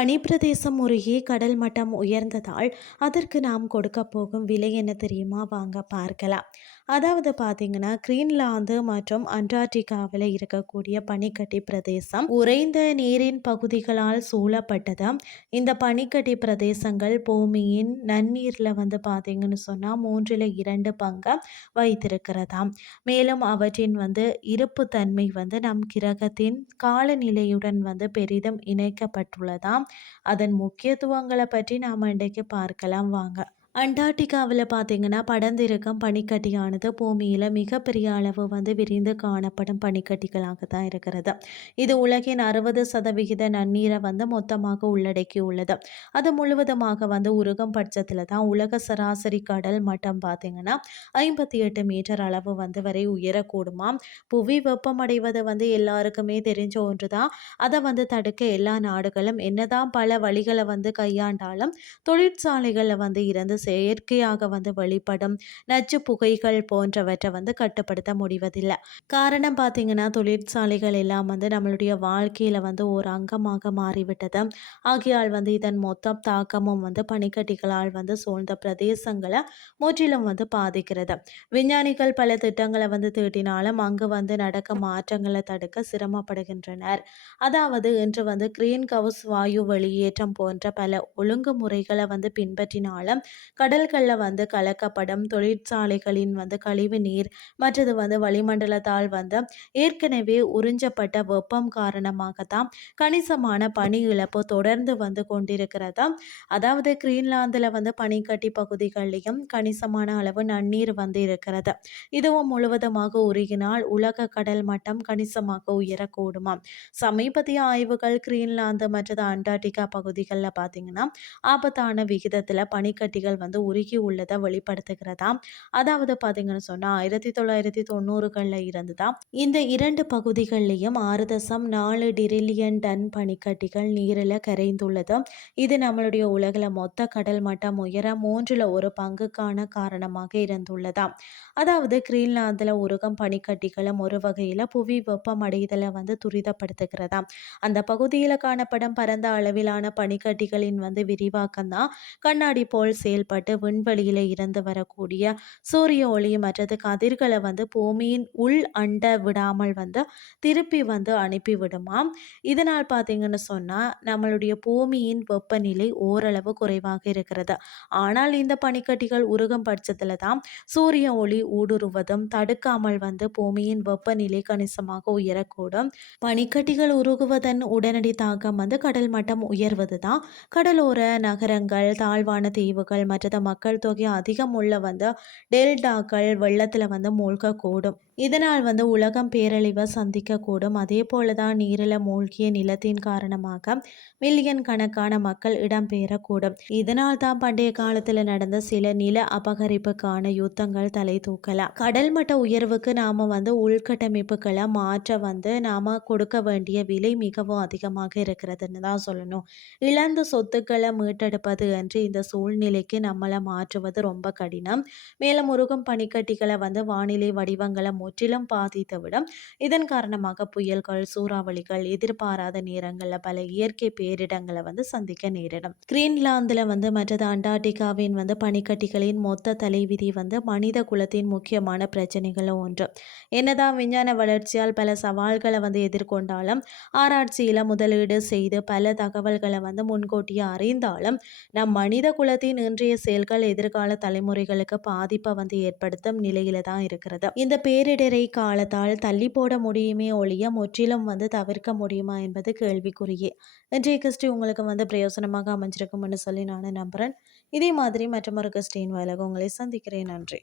பனிப்பிரதேசம் முறையே கடல் மட்டம் உயர்ந்ததால் அதற்கு நாம் கொடுக்க போகும் விலை என்ன தெரியுமா? வாங்க பார்க்கலாம். அதாவது பார்த்தீங்கன்னா கிரீன்லாந்து மற்றும் அண்டார்டிகாவில் இருக்கக்கூடிய பனிக்கட்டி பிரதேசம் உறைந்த நீரின் பகுதிகளால் சூழப்பட்டது. இந்த பனிக்கட்டி பிரதேசங்கள் பூமியின் நன்னீரில் வந்து பார்த்தீங்கன்னு சொன்னால் மூன்றில் இரண்டு பங்கை வைத்திருக்கிறதாம் மேலும் அவற்றின் வந்து இருப்பு தன்மை வந்து நம் கிரகத்தின் காலநிலையுடன் வந்து பெரிதும் இணைக்கப்பட்டுள்ளதாம் அதன் முக்கியத்துவங்களை பற்றி நாம் இன்றைக்கு பார்க்கலாம். வாங்க. அண்டார்டிகாவில் பார்த்திங்கன்னா படர்ந்திருக்கும் பனிக்கட்டியானது பூமியில் மிகப்பெரிய அளவு வந்து விரிந்து காணப்படும் பனிக்கட்டிகளாக தான் இருக்கிறது. இது உலகின் அறுபது சதவிகித நன்னீரை வந்து மொத்தமாக உள்ளடக்கி உள்ளது அது முழுவதுமாக வந்து உருகும் பட்சத்தில் தான் உலக சராசரி கடல் மட்டம் பார்த்திங்கன்னா ஐம்பத்தி எட்டு மீட்டர் அளவு வந்து வரை உயரக்கூடுமா? புவி வெப்பமடைவது வந்து எல்லாருக்குமே தெரிஞ்ச ஒன்று தான் அதை வந்து தடுக்க எல்லா நாடுகளும் என்னதான் பல வழிகளை வந்து கையாண்டாலும் தொழிற்சாலைகளில் வந்து இறந்து செயற்கையாக வந்து வெளிப்படும் நச்சு புகைகள் போன்றவற்றை வந்து கட்டுப்படுத்த முடிவதில்லை. காரணம் பார்த்தீங்கன்னா தொழிற்சாலைகள் எல்லாம் வந்து நம்மளுடைய வாழ்க்கையில் வந்து ஒரு அங்கமாக மாறிவிட்டது. ஆகையால் வந்து இதன் மொத்த தாக்கமும் வந்து பனிக்கட்டிகளால் வந்து சூழ்ந்த பிரதேசங்களை முற்றிலும் வந்து பாதிக்கிறது. விஞ்ஞானிகள் பல திட்டங்களை வந்து தீட்டினாலும் அங்கு வந்து நடக்க மாற்றங்களை தடுக்க சிரமப்படுகின்றனர். அதாவது இன்று வந்து கிரீன் கவுஸ் வாயு வெளியேற்றம் போன்ற பல ஒழுங்குமுறைகளை வந்து பின்பற்றினாலும் கடல்களில் வந்து கலக்கப்படும் தொழிற்சாலைகளின் வந்து கழிவு நீர் மற்றது வந்து வளிமண்டலத்தால் வந்து ஏற்கனவே உறிஞ்சப்பட்ட வெப்பம் காரணமாக தான் கணிசமான பனி இழப்பு தொடர்ந்து வந்து கொண்டிருக்கிறதா. அதாவது கிரீன்லாந்தில் வந்து பனிக்கட்டி பகுதிகளிலையும் கணிசமான அளவு நன்னீர் வந்து இருக்கிறது. இதுவும் முழுவதுமாக உருகினால் உலக கடல் மட்டம் கணிசமாக உயரக்கூடுமாம் சமீபத்திய ஆய்வுகள் கிரீன்லாந்து மற்றது அண்டார்டிகா பகுதிகளில் பார்த்தீங்கன்னா ஆபத்தான விகிதத்தில் பனிக்கட்டிகள் வந்து உருகி உள்ளதை வெளிப்படுத்துகிறதா அதாவது பார்த்தீங்கன்னு சொன்னால் ஆயிரத்தி தொள்ளாயிரத்தி தொண்ணூறுகளில் இருந்து தான் இந்த இரண்டு பகுதிகளிலையும் ஆறு தசம் நாலு டிரில்லியன் டன் பனிக்கட்டிகள் நீரில் கரைந்துள்ளது. இது நம்மளுடைய உலகில் மொத்த கடல் மட்டம் உயர மூன்றில் ஒரு பங்குக்கான காரணமாக இருந்துள்ளதாம். அதாவது கிரீன்லாந்தில் உருகம் பனிக்கட்டிகளும் ஒரு வகையில் புவி வெப்பம் அடைதலை வந்து துரிதப்படுத்துகிறதாம். அந்த பகுதியில் காணப்படும் பரந்த அளவிலான பனிக்கட்டிகளின் வந்து விரிவாக்கம் தான் கண்ணாடி போல் செயல்பட்டு ஏற்பட்டு விண்வெளியில் இருந்து வரக்கூடிய சூரிய ஒளி மற்றது கதிர்களை வந்து பூமியின் உள் அண்ட விடாமல் வந்து திருப்பி வந்து அனுப்பி விடுமாம். இதனால் பார்த்தீங்கன்னு சொன்னால் நம்மளுடைய பூமியின் வெப்பநிலை ஓரளவு குறைவாக இருக்கிறது. ஆனால் இந்த பனிக்கட்டிகள் உருகும் பட்சத்தில் தான் சூரிய ஒளி ஊடுருவதும் தடுக்காமல் வந்து பூமியின் வெப்பநிலை கணிசமாக உயரக்கூடும். பனிக்கட்டிகள் உருகுவதன் உடனடி தாக்கம் வந்து கடல் மட்டம் உயர்வது தான் கடலோர நகரங்கள் தாழ்வான தீவுகள் மற்றது மக்கள் தொகை அதிகம் உள்ள வந்து டெல்டாக்கள் வெள்ளத்தில் வந்து மூழ்கக்கூடும். இதனால் வந்து உலகம் பேரழிவை சந்திக்கக்கூடும். அதே போல தான் நீரில் மூழ்கிய நிலத்தின் காரணமாக மில்லியன் கணக்கான மக்கள் இடம்பெயரக்கூடும் இதனால் தான் பண்டைய காலத்தில் நடந்த சில நில அபகரிப்புக்கான யுத்தங்கள் தலை தூக்கலாம். கடல் மட்ட உயர்வுக்கு நாம் வந்து உள்கட்டமைப்புகளை மாற்ற வந்து நாம் கொடுக்க வேண்டிய விலை மிகவும் அதிகமாக இருக்கிறதுன்னு தான் சொல்லணும். இழந்த சொத்துக்களை மீட்டெடுப்பது என்று இந்த சூழ்நிலைக்கு நம்மளை மாற்றுவது ரொம்ப கடினம். மேலும் உருகும் பனிக்கட்டிகளை வந்து வானிலை வடிவங்களை முற்றிலும் பாதித்து விடும். இதன் காரணமாக புயல்கள் சூறாவளிகள் எதிர்பாராத நேரங்களில் பல இயற்கை பேரிடங்களை வந்து சந்திக்க நேரிடும். கிரீன்லாந்தில் வந்து மற்றது அண்டார்டிகாவின் வந்து பனிக்கட்டிகளின் மொத்த தலைவிதி வந்து மனித குலத்தின் முக்கியமான பிரச்சனைகளும் ஒன்று. என்னதான் விஞ்ஞான வளர்ச்சியால் பல சவால்களை வந்து எதிர்கொண்டாலும் ஆராய்ச்சியில் முதலீடு செய்து பல தகவல்களை வந்து முன்கூட்டியே அறிந்தாலும் நம் மனித குலத்தின் இன்றைய செயல்கள் எதிர்கால தலைமுறைகளுக்கு பாதிப்பை வந்து ஏற்படுத்தும் நிலையில தான் இருக்கிறது. இந்த பேரிடரை காலத்தால் தள்ளி போட முடியுமே ஒழிய முற்றிலும் வந்து தவிர்க்க முடியுமா என்பது கேள்விக்குறியே. இன்றைய கிறிஸ்டி உங்களுக்கு வந்து பிரயோசனமாக அமைஞ்சிருக்கும்னு சொல்லி நான் நம்புகிறேன் இதே மாதிரி மற்றொரு கிறிஸ்டின் வாயிலாக உங்களை சந்திக்கிறேன். நன்றி.